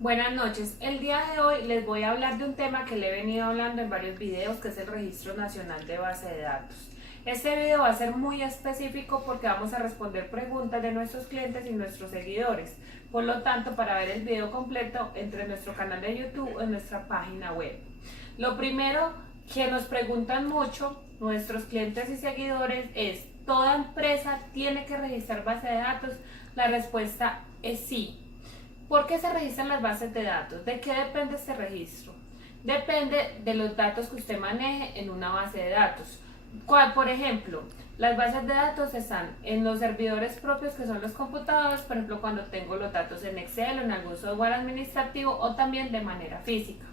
Buenas noches. El día de hoy les voy a hablar de un tema que le he venido hablando en varios videos, que es el Registro Nacional de Base de Datos. Este video va a ser muy específico porque vamos a responder preguntas de nuestros clientes y nuestros seguidores. Por lo tanto, para ver el video completo, entre en nuestro canal de YouTube o en nuestra página web. Lo primero que nos preguntan mucho nuestros clientes y seguidores es: ¿toda empresa tiene que registrar base de datos? La respuesta es sí. ¿Por qué se registran las bases de datos? ¿De qué depende este registro? Depende de los datos que usted maneje en una base de datos. Por ejemplo, las bases de datos están en los servidores propios, que son los computadores, por ejemplo, cuando tengo los datos en Excel o en algún software administrativo, o también de manera física.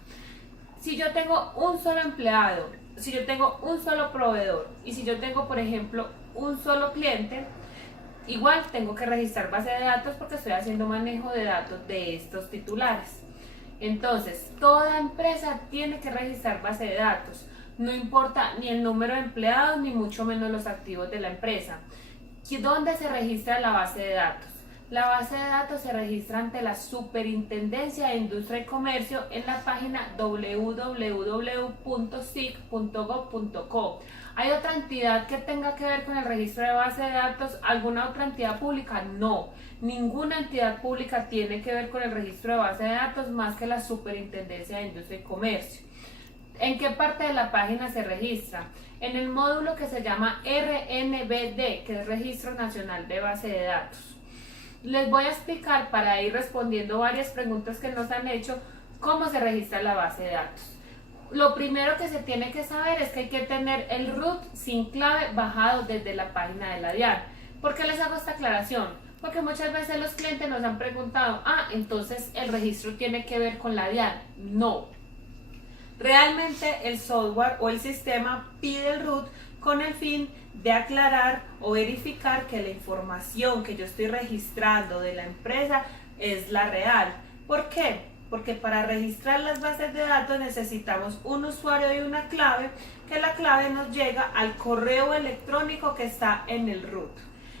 Si yo tengo un solo empleado, si yo tengo un solo proveedor y si yo tengo, por ejemplo, un solo cliente, igual tengo que registrar base de datos porque estoy haciendo manejo de datos de estos titulares. Entonces, toda empresa tiene que registrar base de datos. No importa ni el número de empleados, ni mucho menos los activos de la empresa. ¿Dónde se registra la base de datos? La base de datos se registra ante la Superintendencia de Industria y Comercio en la página www.sic.gov.co. ¿Hay otra entidad que tenga que ver con el registro de base de datos? ¿Alguna otra entidad pública? No. Ninguna entidad pública tiene que ver con el registro de base de datos más que la Superintendencia de Industria y Comercio. ¿En qué parte de la página se registra? En el módulo que se llama RNBD, que es Registro Nacional de Base de Datos. Les voy a explicar, para ir respondiendo varias preguntas que nos han hecho, cómo se registra la base de datos. Lo primero que se tiene que saber es que hay que tener el root sin clave bajado desde la página de la DIAN. ¿Por qué les hago esta aclaración? Porque muchas veces los clientes nos han preguntado: entonces el registro tiene que ver con la DIAN. No. Realmente el software o el sistema pide el root con el fin de aclarar o verificar que la información que yo estoy registrando de la empresa es la real. ¿Por qué? Porque para registrar las bases de datos necesitamos un usuario y una clave, que la clave nos llega al correo electrónico que está en el root.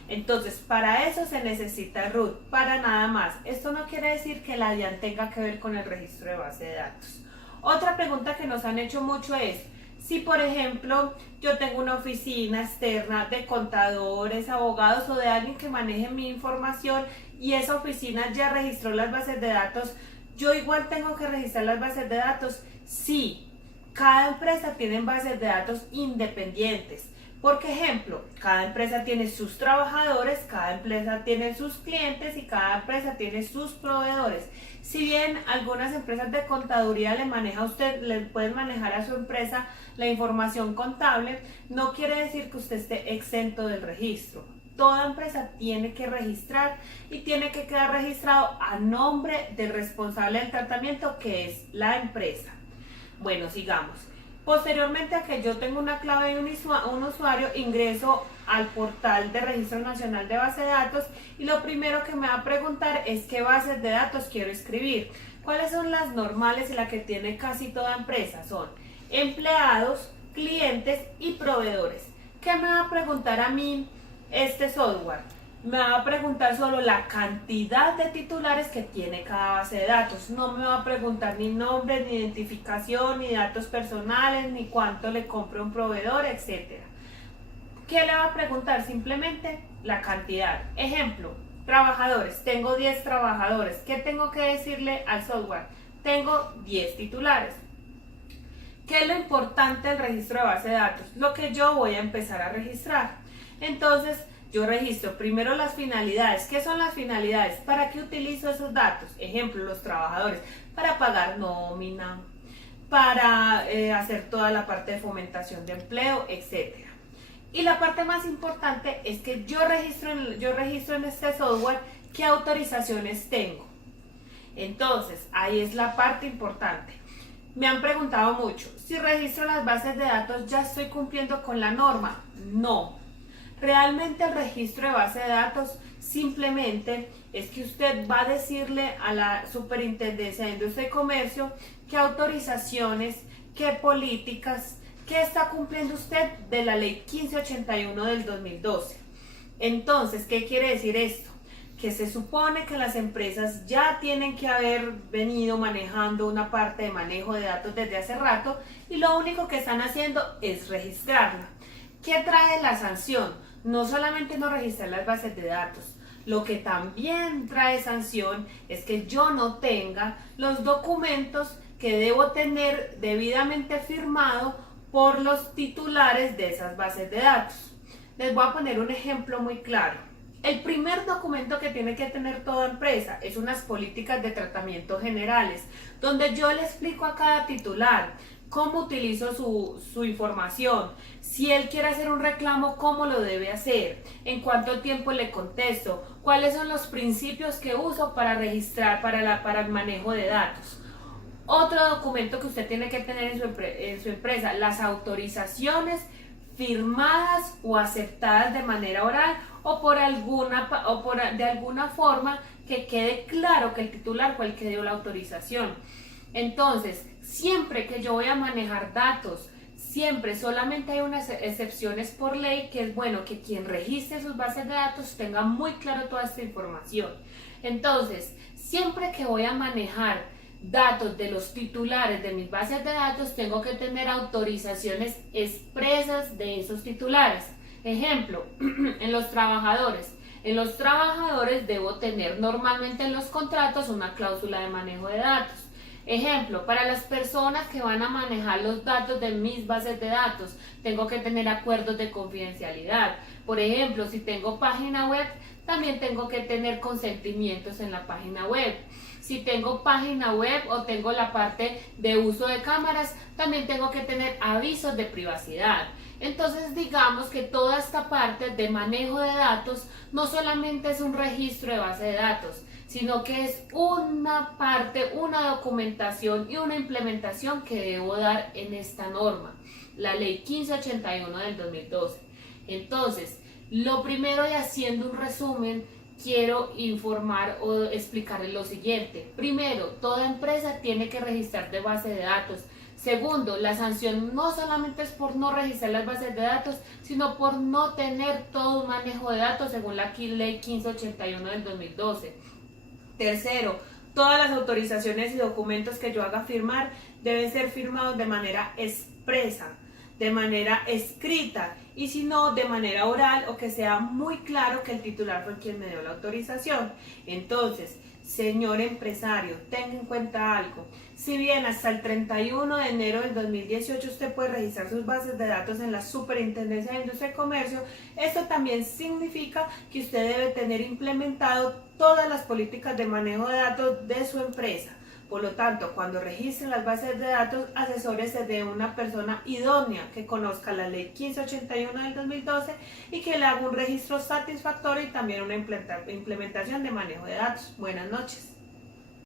Entonces, para eso se necesita el root, para nada más. Esto no quiere decir que la DIAN tenga que ver con el registro de base de datos. Otra pregunta que nos han hecho mucho es: si por ejemplo yo tengo una oficina externa de contadores, abogados o de alguien que maneje mi información y esa oficina ya registró las bases de datos, ¿yo igual tengo que registrar las bases de datos? Sí, cada empresa tiene bases de datos independientes. Por ejemplo, cada empresa tiene sus trabajadores, cada empresa tiene sus clientes y cada empresa tiene sus proveedores. Si bien algunas empresas de contaduría le pueden manejar a su empresa la información contable, no quiere decir que usted esté exento del registro. Toda empresa tiene que registrar y tiene que quedar registrado a nombre del responsable del tratamiento, que es la empresa. Bueno, sigamos. Posteriormente a que yo tengo una clave y un usuario, ingreso al portal de Registro Nacional de Base de Datos y lo primero que me va a preguntar es qué bases de datos quiero escribir. ¿Cuáles son las normales y las que tiene casi toda empresa? Son empleados, clientes y proveedores. ¿Qué me va a preguntar a mí este software? Me va a preguntar solo la cantidad de titulares que tiene cada base de datos. No me va a preguntar ni nombre, ni identificación, ni datos personales, ni cuánto le compra un proveedor, etc. ¿Qué le va a preguntar? Simplemente la cantidad. Ejemplo, trabajadores. Tengo 10 trabajadores. ¿Qué tengo que decirle al software? Tengo 10 titulares. ¿Qué es lo importante del registro de base de datos? Lo que yo voy a empezar a registrar. Entonces, yo registro primero las finalidades. ¿Qué son las finalidades? ¿Para qué utilizo esos datos? Ejemplo, los trabajadores. Para pagar nómina, para hacer toda la parte de fomentación de empleo, etc. Y la parte más importante es que yo registro en este software qué autorizaciones tengo. Entonces, ahí es la parte importante. Me han preguntado mucho: si registro las bases de datos, ¿ya estoy cumpliendo con la norma? No. Realmente el registro de base de datos simplemente es que usted va a decirle a la Superintendencia de Industria y Comercio qué autorizaciones, qué políticas, qué está cumpliendo usted de la ley 1581 del 2012. Entonces, ¿qué quiere decir esto? que se supone que las empresas ya tienen que haber venido manejando una parte de manejo de datos desde hace rato y lo único que están haciendo es registrarla. ¿Qué trae la sanción? No solamente no registrar las bases de datos, lo que también trae sanción es que yo no tenga los documentos que debo tener debidamente firmado por los titulares de esas bases de datos. Les voy a poner un ejemplo muy claro. El primer documento que tiene que tener toda empresa es unas políticas de tratamiento generales, donde yo le explico a cada titular cómo utilizo su información, si él quiere hacer un reclamo, cómo lo debe hacer, en cuánto tiempo le contesto, cuáles son los principios que uso para registrar, para el manejo de datos. Otro documento que usted tiene que tener en su empresa, las autorizaciones firmadas o aceptadas de manera oral de alguna forma que quede claro que el titular fue el que dio la autorización. Entonces, siempre que yo voy a manejar datos, siempre solamente hay unas excepciones por ley, que es bueno que quien registre sus bases de datos tenga muy claro toda esta información. Entonces, siempre que voy a manejar datos de los titulares de mis bases de datos, tengo que tener autorizaciones expresas de esos titulares. Ejemplo, en los trabajadores. En los trabajadores debo tener normalmente en los contratos una cláusula de manejo de datos. Ejemplo, para las personas que van a manejar los datos de mis bases de datos, tengo que tener acuerdos de confidencialidad. Por ejemplo, si tengo página web, también tengo que tener consentimientos en la página web. Si tengo página web o tengo la parte de uso de cámaras, también tengo que tener avisos de privacidad. Entonces, digamos que toda esta parte de manejo de datos no solamente es un registro de base de datos, sino que es una parte, una documentación y una implementación que debo dar en esta norma, la ley 1581 del 2012. Entonces, lo primero, y haciendo un resumen, quiero informar o explicarles lo siguiente. Primero, toda empresa tiene que registrar de base de datos. Segundo, la sanción no solamente es por no registrar las bases de datos, sino por no tener todo un manejo de datos según la ley 1581 del 2012. Tercero, todas las autorizaciones y documentos que yo haga firmar deben ser firmados de manera expresa, de manera escrita, y si no, de manera oral, o que sea muy claro que el titular fue quien me dio la autorización. Entonces, señor empresario, tenga en cuenta algo. Si bien hasta el 31 de enero del 2018 usted puede registrar sus bases de datos en la Superintendencia de Industria y Comercio, esto también significa que usted debe tener implementado todas las políticas de manejo de datos de su empresa. Por lo tanto, cuando registren las bases de datos, asesórese de una persona idónea que conozca la ley 1581 del 2012 y que le haga un registro satisfactorio y también una implementación de manejo de datos. Buenas noches.